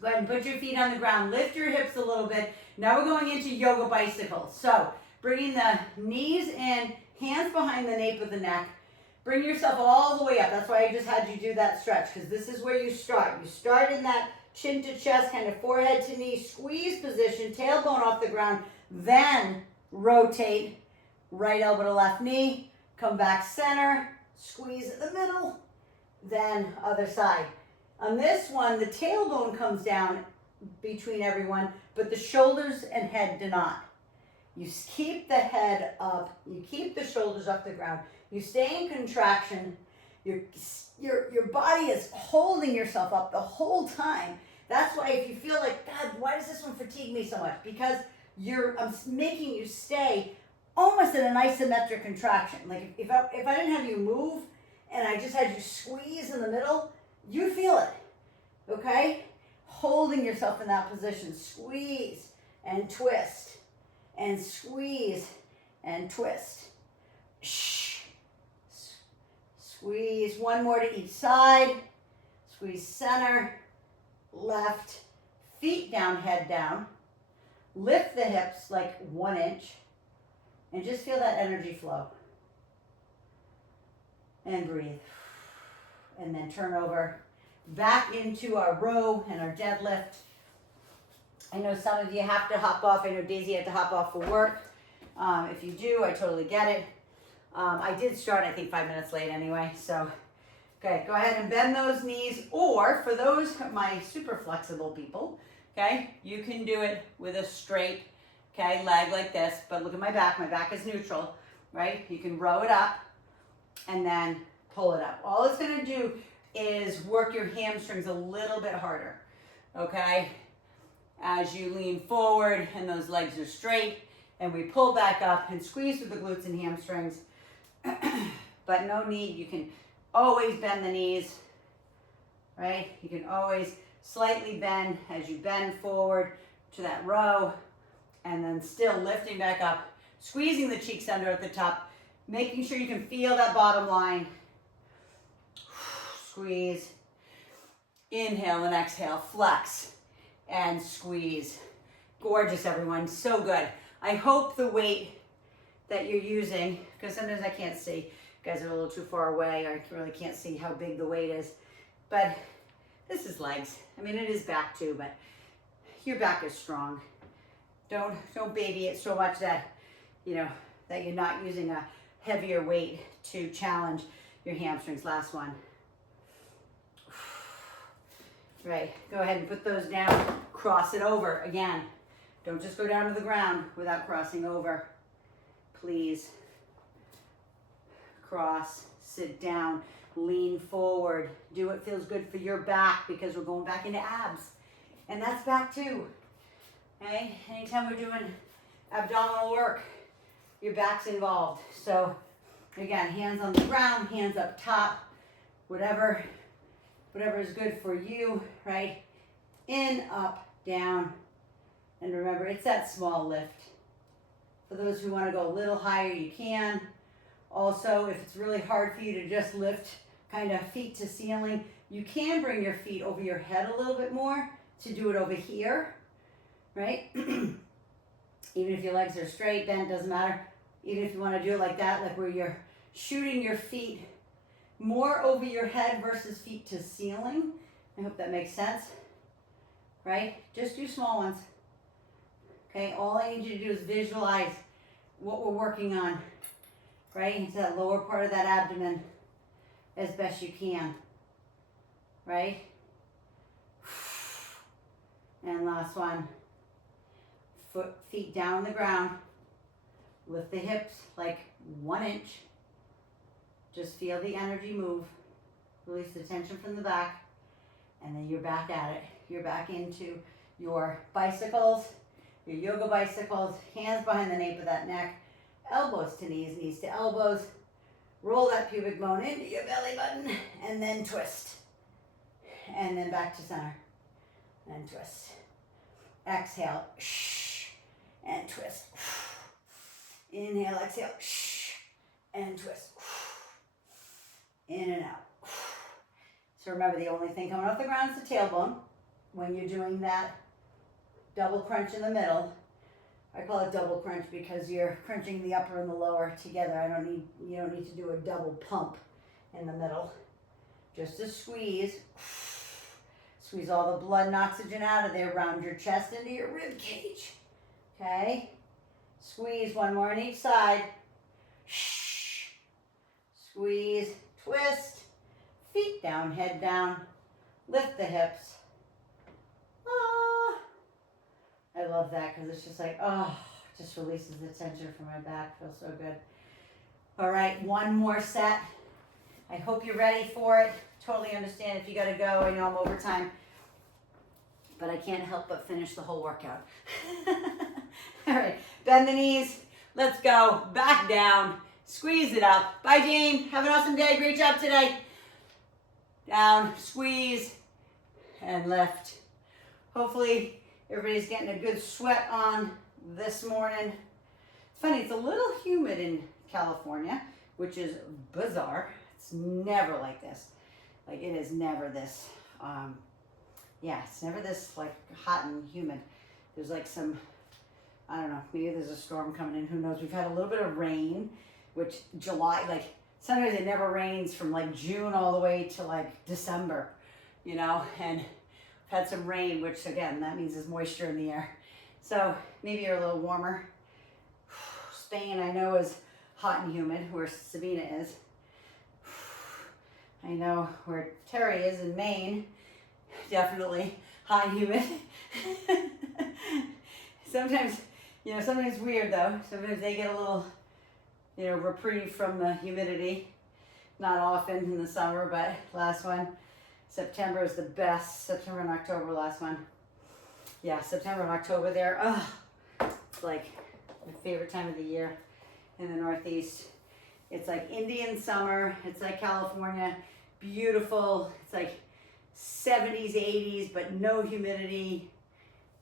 Go ahead and put your feet on the ground. Lift your hips a little bit. Now we're going into yoga bicycles. So bringing the knees in, hands behind the nape of the neck. Bring yourself all the way up. That's why I just had you do that stretch, because this is where you start. You start in that chin to chest, kind of forehead to knee, squeeze position, tailbone off the ground, then rotate, right elbow to left knee, come back center, squeeze in the middle, then other side. On this one, the tailbone comes down between everyone, but the shoulders and head do not. You keep the head up, you keep the shoulders off the ground, you stay in contraction, your body is holding yourself up the whole time. That's why if you feel like, God, why does this one fatigue me so much? Because I'm making you stay almost in an isometric contraction. Like if I didn't have you move and I just had you squeeze in the middle, you feel it, okay? Holding yourself in that position, squeeze and twist, and squeeze and twist. Shh. Squeeze, one more to each side, squeeze center, left, feet down, head down. Lift the hips like 1 inch and just feel that energy flow. And breathe. And then turn over back into our row and our deadlift. I know some of you have to hop off. I know Daisy had to hop off for work. If you do, I totally get it. I did start, I think, 5 minutes late anyway. So, okay, go ahead and bend those knees. Or for those, my super flexible people, okay, you can do it with a straight, okay, leg like this. But look at my back. My back is neutral, right? You can row it up and then pull it up. All it's gonna do is work your hamstrings a little bit harder, okay? As you lean forward and those legs are straight, and we pull back up and squeeze through the glutes and hamstrings. But no need, you can always bend the knees, right? You can always slightly bend as you bend forward to that row, and then still lifting back up, squeezing the cheeks under at the top, making sure you can feel that bottom line. Squeeze, inhale and exhale, flex and squeeze. Gorgeous, everyone, so good. I hope the weight that you're using, because sometimes I can't see, you guys are a little too far away, I really can't see how big the weight is, but this is legs. I mean, it is back too, but your back is strong. Don't baby it so much that, you know, that you're not using a heavier weight to challenge your hamstrings. Last one. Right, go ahead and put those down, cross it over again. Don't just go down to the ground without crossing over. Please. Cross, sit down, lean forward. Do what feels good for your back, because we're going back into abs. And that's back too. Okay, anytime we're doing abdominal work, your back's involved. So again, hands on the ground, hands up top, whatever is good for you, right? In, up, down. And remember, it's that small lift. For those who want to go a little higher, you can. Also, if it's really hard for you to just lift kind of feet to ceiling, you can bring your feet over your head a little bit more to do it over here, right? Even if your legs are straight, bent, doesn't matter. Even if you want to do it like that, like where you're shooting your feet more over your head versus feet to ceiling. I hope that makes sense, right? Just do small ones. Okay, all I need you to do is visualize what we're working on, right? Into that lower part of that abdomen as best you can, right? And last one. Feet down on the ground. Lift the hips like 1 inch. Just feel the energy move. Release the tension from the back. And then you're back at it. You're back into your bicycles, your yoga bicycles, hands behind the nape of that neck, elbows to knees, knees to elbows. Roll that pubic bone into your belly button, and then twist. And then back to center. And twist. Exhale, shh, and twist. Inhale, exhale, shh, and twist. In and out. So remember, the only thing coming off the ground is the tailbone. When you're doing that double crunch in the middle, I call it double crunch because you're crunching the upper and the lower together. You don't need to do a double pump in the middle. Just a squeeze. Squeeze all the blood and oxygen out of there around your chest into your rib cage. Okay? Squeeze, one more on each side. Shh. Squeeze, twist, feet down, head down, lift the hips. Ah. I love that because it's just like, oh, just releases the tension from my back. Feels so good. All right, one more set. I hope you're ready for it. Totally understand if you gotta go. I know I'm over time, but I can't help but finish the whole workout. All right, bend the knees. Let's go. Back down. Squeeze it up. Bye, Jane. Have an awesome day. Great job today. Down, squeeze, and lift. Hopefully, everybody's getting a good sweat on this morning. It's funny, it's a little humid in California, which is bizarre. It's never like this. Like, it is never this, yeah, it's never this, like, hot and humid. There's, like, some, I don't know, maybe there's a storm coming in, who knows. We've had a little bit of rain, which July, like, sometimes it never rains from, like, June all the way to, like, December, you know, and we've had some rain, which, again, that means there's moisture in the air. So, maybe you're a little warmer. Spain, I know, is hot and humid, where Sabina is. I know where Terry is in Maine, definitely hot and humid. Sometimes, you know, sometimes weird though. Sometimes they get a little reprieve from the humidity. Not often in the summer, but last one. September is the best. September and October, last one. Yeah, September and October there. Oh, it's like my favorite time of the year in the Northeast. It's like Indian summer. It's like California. Beautiful. It's like 70s, 80s, but no humidity.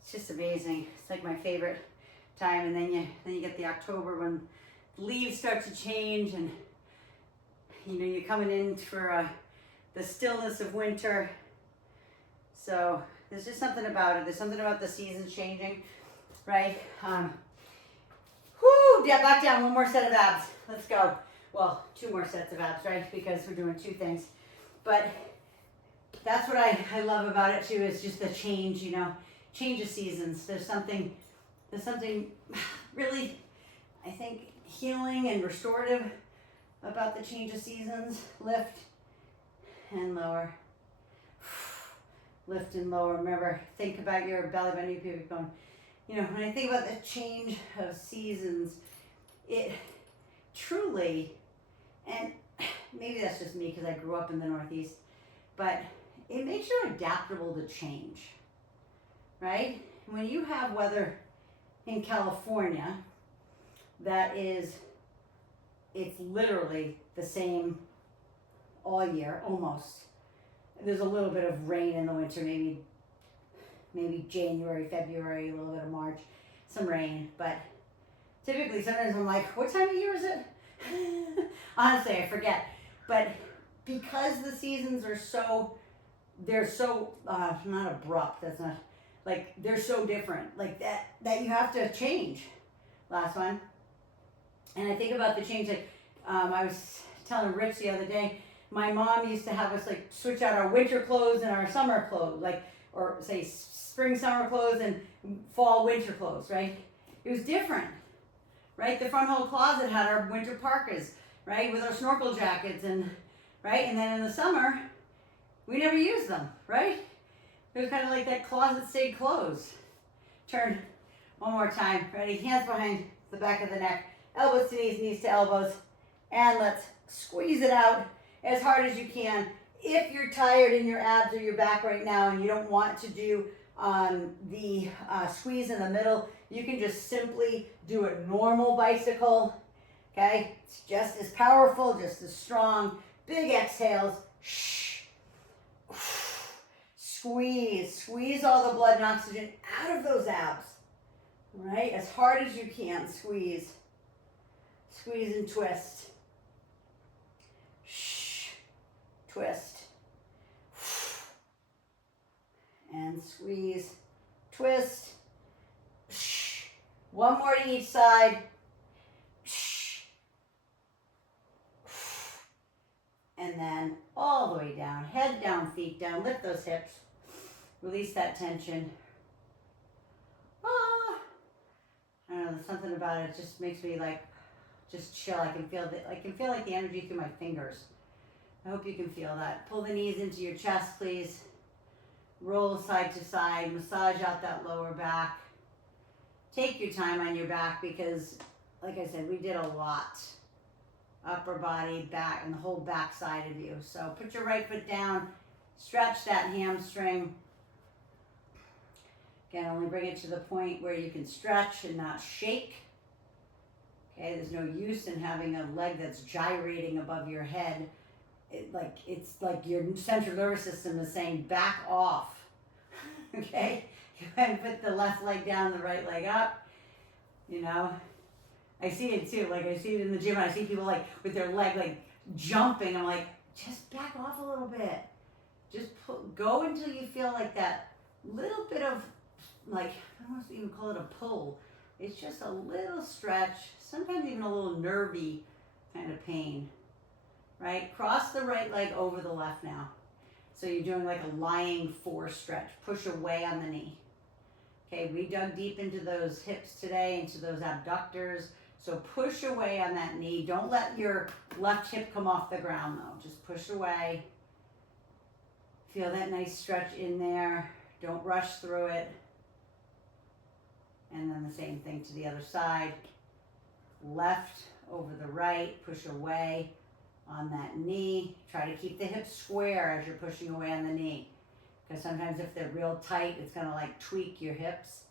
It's just amazing. It's like my favorite time. And then you get the October when leaves start to change, and you're coming in for the stillness of winter. So there's just something about it. There's something about the seasons changing, right? Yeah, back down. One more set of abs. Let's go. Well, 2 more sets of abs, right? Because we're doing 2 things. But that's what I love about it too, is just the change, change of seasons. There's something really, I think, healing and restorative about the change of seasons. Lift and lower. Lift and lower. Remember, think about your belly button, your pubic bone. When I think about the change of seasons, it truly, and maybe that's just me because I grew up in the Northeast, but it makes you adaptable to change, right? When you have weather in California it's literally the same all year, almost. There's a little bit of rain in the winter, maybe January, February, a little bit of March, some rain, but typically sometimes I'm like, what time of year is it? Honestly, I forget. But because the seasons are they're so not abrupt, that's not, like, they're so different, like that you have to change. Last one. And I think about the change, like, I was telling Rich the other day, my mom used to have us like switch out our winter clothes and our summer clothes, like, or say spring, summer clothes and fall, winter clothes, right? It was different, right? The front whole closet had our winter parkas, right? With our snorkel jackets and, right? And then in the summer, we never used them, right? It was kind of like that closet stayed closed. Turn one more time. Ready? Hands behind the back of the neck. Elbows to knees, knees to elbows. And let's squeeze it out as hard as you can. If you're tired in your abs or your back right now and you don't want to do the squeeze in the middle, you can just simply do a normal bicycle. Okay? It's just as powerful, just as strong. Big exhales. Squeeze all the blood and oxygen out of those abs, right? As hard as you can, squeeze and twist, twist, and squeeze, twist, one more to each side, and then all the way down, head down, feet down, lift those hips. Release that tension. I don't know, there's something about it. It just makes me like, just chill. I can feel like the energy through my fingers. I hope you can feel that. Pull the knees into your chest, please. Roll side to side. Massage out that lower back. Take your time on your back because, like I said, we did a lot. Upper body, back, and the whole back side of you. So put your right foot down. Stretch that hamstring. Again, only bring it to the point where you can stretch and not shake. Okay, there's no use in having a leg that's gyrating above your head. It's like your central nervous system is saying, back off. Okay? You go ahead and put the left leg down, the right leg up. I see it too. Like, I see it in the gym. I see people like with their leg like jumping. I'm like, just back off a little bit. Just go until you feel like that little bit of, like, I don't want to even call it a pull. It's just a little stretch, sometimes even a little nervy kind of pain, right? Cross the right leg over the left now. So you're doing like a lying 4 stretch. Push away on the knee. Okay, we dug deep into those hips today, into those abductors. So push away on that knee. Don't let your left hip come off the ground though. Just push away. Feel that nice stretch in there. Don't rush through it. And then the same thing to the other side. left over the right, push away on that knee. Try to keep the hips square as you're pushing away on the knee. Because sometimes if they're real tight, it's gonna like tweak your hips.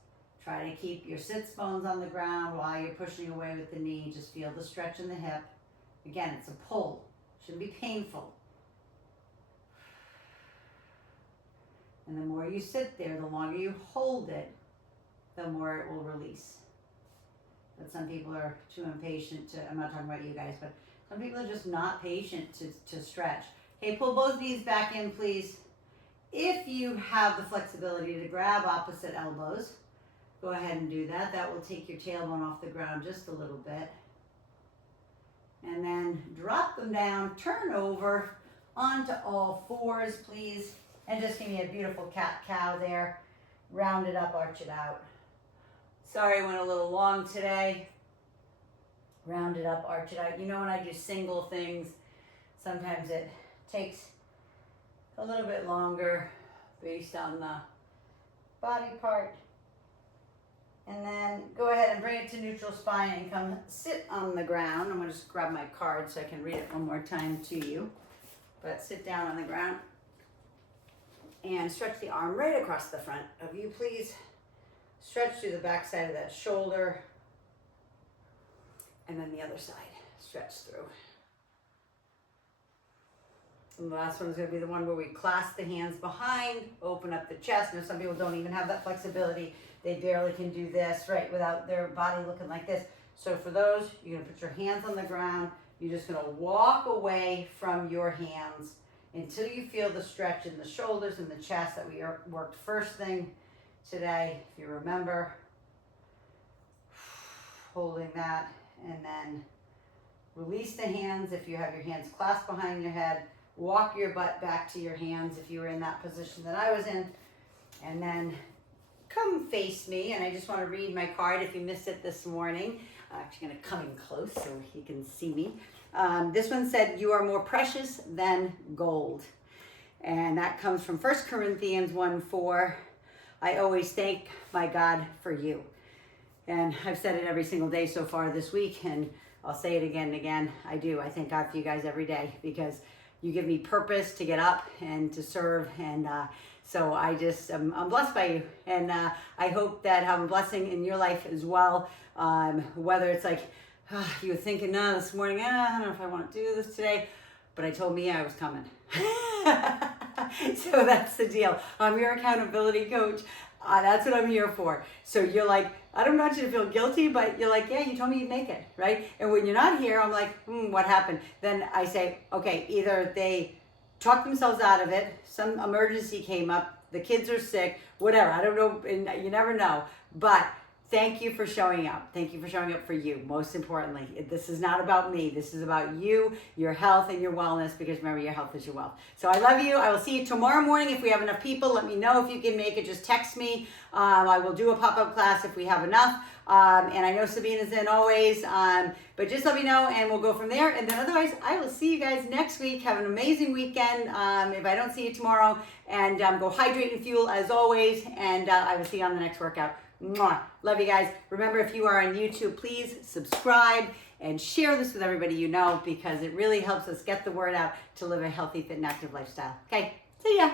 Try to keep your sits bones on the ground while you're pushing away with the knee. Just feel the stretch in the hip. Again, it's a pull. Shouldn't be painful. And the more you sit there, the longer you hold it, the more it will release. But some people are too impatient to, I'm not talking about you guys, but some people are just not patient to stretch. Okay, pull both knees back in, please. If you have the flexibility to grab opposite elbows, go ahead and do that. That will take your tailbone off the ground just a little bit. And then drop them down, turn over onto all fours, please. And just give me a beautiful cat-cow there. Round it up, arch it out. Sorry, I went a little long today. Round it up, arch it out. You know when I do single things, sometimes it takes a little bit longer based on the body part. And then go ahead and bring it to neutral spine and come sit on the ground. I'm gonna just grab my card so I can read it one more time to you. But sit down on the ground and stretch the arm right across the front of you, please. Stretch through the back side of that shoulder. And then the other side, stretch through. And the last one is going to be the one where we clasp the hands behind, open up the chest. Now some people don't even have that flexibility. They barely can do this, right, without their body looking like this. So for those, you're going to put your hands on the ground. You're just going to walk away from your hands until you feel the stretch in the shoulders and the chest that we worked first thing today, if you remember. Holding that, and then release the hands if you have your hands clasped behind your head. Walk your butt back to your hands if you were in that position that I was in. And then come face me, and I just want to read my card if you missed it this morning. I'm actually going to come in close so you can see me. This one said, "You are more precious than gold." And that comes from 1 Corinthians 1:4. I always thank my God for you. And I've said it every single day so far this week, and I'll say it again and again. I do. I thank God for you guys every day because you give me purpose to get up and to serve. And so I just, I'm blessed by you. And I hope that I'm a blessing in your life as well. Whether it's like, you were thinking, no, this morning, I don't know if I want to do this today, but I told me I was coming. So that's the deal. I'm your accountability coach. That's what I'm here for. So you're like, I don't want you to feel guilty, but you're like, yeah, you told me you'd make it, right? And when you're not here, I'm like, what happened? Then I say, okay, either they talked themselves out of it, some emergency came up, the kids are sick, whatever. I don't know, and you never know. But thank you for showing up. Thank you for showing up for you, most importantly. This is not about me. This is about you, your health, and your wellness, because remember, your health is your wealth. So I love you. I will see you tomorrow morning. If we have enough people, let me know if you can make it. Just text me. I will do a pop-up class if we have enough. And I know Sabina's in always. But just let me know, and we'll go from there. And then otherwise, I will see you guys next week. Have an amazing weekend if I don't see you tomorrow. And go hydrate and fuel as always. And I will see you on the next workout. Mwah. Love you guys. Remember, if you are on YouTube, please subscribe and share this with everybody you know, because it really helps us get the word out to live a healthy, fit, and active lifestyle. Okay, see ya.